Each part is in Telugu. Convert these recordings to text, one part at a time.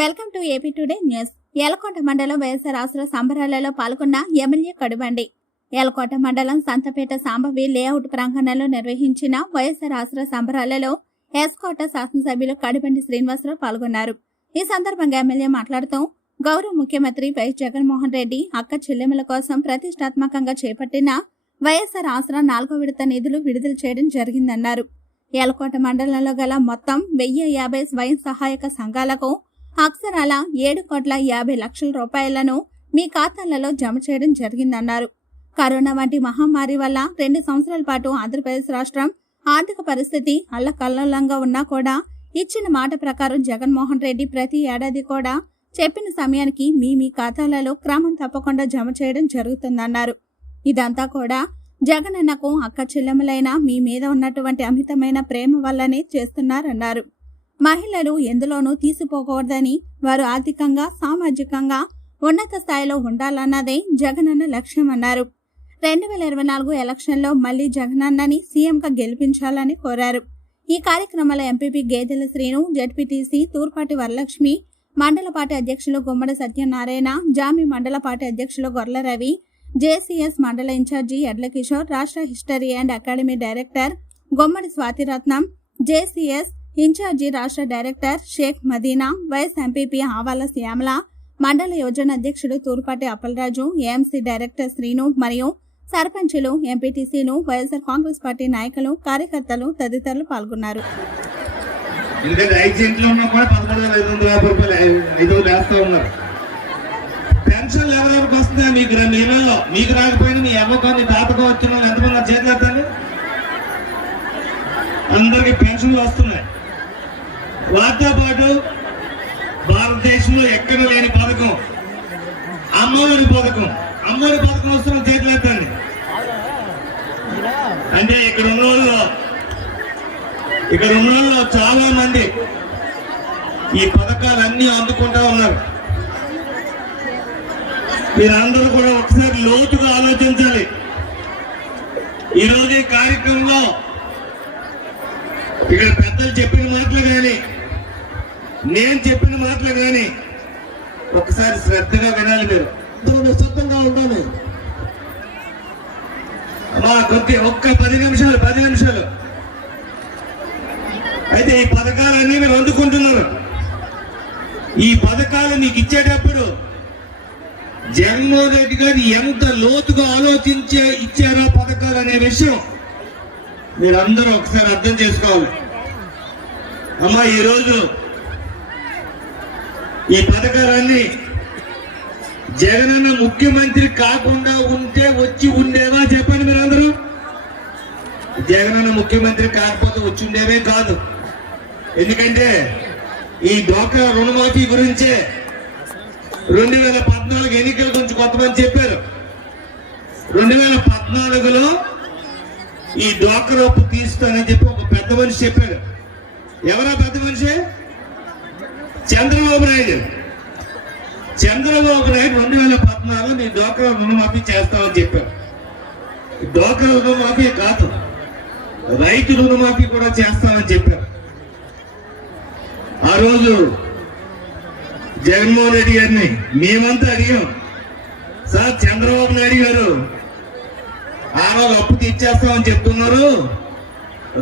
Welcome to AP today news. ఏలకోట మండలం వైఎస్ఆర్ ఆసరా సంబరాలలో పాల్గొన్న ఎమ్మెల్యే కడుబండి. ఏలకోట మండలం సంతపేట సాంబవి లేఅవుట్ ప్రాంగణంలో నిర్వహించిన వైఎస్ఆర్ ఆసరా సంబరాలలో ఎస్కోట శాసనసభ్యులు కడుబండి శ్రీనివాసరావు పాల్గొన్నారు. ఈ సందర్భంగా ఎమ్మెల్యే మాట్లాడుతూ గౌరవ ముఖ్యమంత్రి వైఎస్ జగన్మోహన్ రెడ్డి అక్క చెల్లెమ్మల కోసం ప్రతిష్టాత్మకంగా చేపట్టిన వైఎస్ఆర్ ఆసరా 4వ విడత నిధులు విడుదల చేయడం జరిగిందన్నారు. ఏలకోట మండలంలో గల మొత్తం 1050 స్వయం సహాయక సంఘాలకు అక్షరాల 7,50,00,000 రూపాయలను మీ ఖాతాలలో జమ చేయడం జరిగిందన్నారు. కరోనా వంటి మహమ్మారి వల్ల 2 సంవత్సరాల పాటు ఆంధ్రప్రదేశ్ రాష్ట్రం ఆర్థిక పరిస్థితి అల్లకల్లోలంగా ఉన్నా కూడా ఇచ్చిన మాట ప్రకారం జగన్మోహన్ రెడ్డి ప్రతి ఏడాది కూడా చెప్పిన సమయానికి మీ ఖాతాలలో క్రమం తప్పకుండా జమ చేయడం జరుగుతుందన్నారు. ఇదంతా కూడా జగనన్నకు అక్క చెల్లెమ్మలైన మీ మీద ఉన్నటువంటి అమితమైన ప్రేమ వల్లనే చేస్తున్నారన్నారు. మహిళలు ఎందులోనూ తీసిపోకూడదని, వారు ఆర్థికంగా సామాజికంగా ఉన్నత స్థాయిలో ఉండాలన్నదే జగనన్న లక్ష్యమన్నారు. 2024 ఎలక్షన్లో మళ్లీ జగనన్నని సీఎంగా గెలిపించాలని కోరారు. ఈ కార్యక్రమంలో ఎంపీపీ గేదెల శ్రీను, జడ్పీటీసీ తూర్పాటి వరలక్ష్మి, మండల పార్టీ అధ్యక్షులు గుమ్మడి సత్యనారాయణ, జామి మండల పార్టీ అధ్యక్షులు గొర్ల రవి, జేసీఎస్ మండల ఇన్ఛార్జి ఎడ్ల కిషోర్, రాష్ట్ర history and academy director Gummadi Swathiratnam, JCS in charge రాష్ట్ర director Shaik Madina, vice MPP Avala Shyamala, మండల యోజన అధ్యక్షుడు తూర్పాటి అప్పలరాజు, ఏఎంసీ డైరెక్టర్ శ్రీను మరియు సర్పంచులు, ఎంపీటీసీలు, వైఎస్ఆర్ కాంగ్రెస్ పార్టీ నాయకులు, కార్యకర్తలు తదితరులు పాల్గొన్నారు. పెన్షన్ ఎవరెవరికి వస్తుందా మీకు నెలలో? మీకు రాకపోయినా మీ అమ్మకో మీ తాతకో వచ్చిన ఎంతమంది చేతులు అందరికి పెన్షన్లు వస్తున్నాయి. వాటితో పాటు భారతదేశంలో ఎక్కడ లేని పథకం అమ్మఒడి పథకం. అమ్మఒడి పథకం వస్తున్న చేతులు ఎత్తండి. అంటే ఇక్కడ ఉన్న వాళ్ళు చాలా మంది ఈ పథకాలన్నీ అందుకుంటా ఉన్నారు. మీరందరూ కూడా ఒకసారి లోతుగా ఆలోచించాలి. ఈరోజు ఈ కార్యక్రమంలో ఇక్కడ పెద్దలు చెప్పిన మాటలు కానీ నేను చెప్పిన మాటలు కానీ ఒకసారి శ్రద్ధగా వినాలి. మీరు నిశ్శబ్దంగా ఉండాలి. ఒక్క 10 నిమిషాలు అయితే ఈ పథకాలన్నీ మీరు అందుకుంటున్నారు. ఈ పథకాలు మీకు ఇచ్చేటప్పుడు జగన్మోహన్ రెడ్డి గారు ఎంత లోతుగా ఆలోచించే ఇచ్చారో పథకాలు అనే విషయం మీరందరూ ఒకసారి అర్థం చేసుకోవాలి. అమ్మా, ఈరోజు ఈ పథకాలన్నీ జగనన్న ముఖ్యమంత్రి కాకుండా ఉంటే వచ్చి ఉండేవా చెప్పండి మీరందరూ. జగనన్న ముఖ్యమంత్రి కాకపోతే వచ్చి ఉండేవే కాదు. ఎందుకంటే ఈ డోక్రా రుణమాఫీ గురించే 2014 ఎన్నికల గురించి కొంతమంది చెప్పారు. 2014లో ఈ డోక్రా అప్పు తీస్తానని చెప్పి ఒక పెద్ద మనిషి చెప్పారు. ఎవరా పెద్ద మనిషి? చంద్రబాబు నాయుడు 2014 నీ డోక్రా రుణమాఫీ చేస్తామని చెప్పారు. డోక్రా రుణమాఫీ కాదు, రైతు రుణమాఫీ కూడా చేస్తామని చెప్పారు. ఆ రోజు జగన్మోహన్ రెడ్డి గారిని మేమంతా అడిగాం, సార్ చంద్రబాబు నాయుడు గారు ఆ రోజు అప్పు తీర్చేస్తామని చెప్తున్నారు,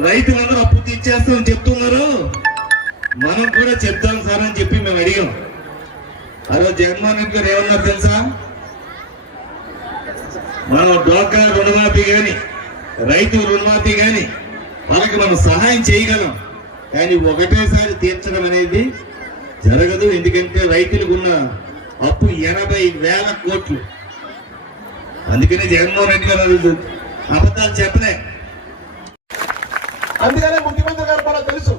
రైతులందరూ అప్పు తీర్చేస్తామని చెప్తున్నారు, మనం కూడా చెప్తాం సార్ అని చెప్పి మేము అడిగాం. ఆ రోజు జగన్మోహన్ రెడ్డి గారు ఏమన్నారు తెలుసా? మనం డోక్రా రుణమాఫీ కానీ రైతు రుణమాఫీ కానీ వాళ్ళకి మనం సహాయం చేయగలం, కానీ ఒకటేసారి తీర్చడం అనేది జరగదు. ఎందుకంటే రైతులకు ఉన్న అప్పు 80,000 కోట్లు. అందుకనే జగన్మోహన్ రెడ్డి గారు అబద్ధాలు చెప్పలే. అందుకనే ముఖ్యమంత్రి గారు కూడా తెలుసు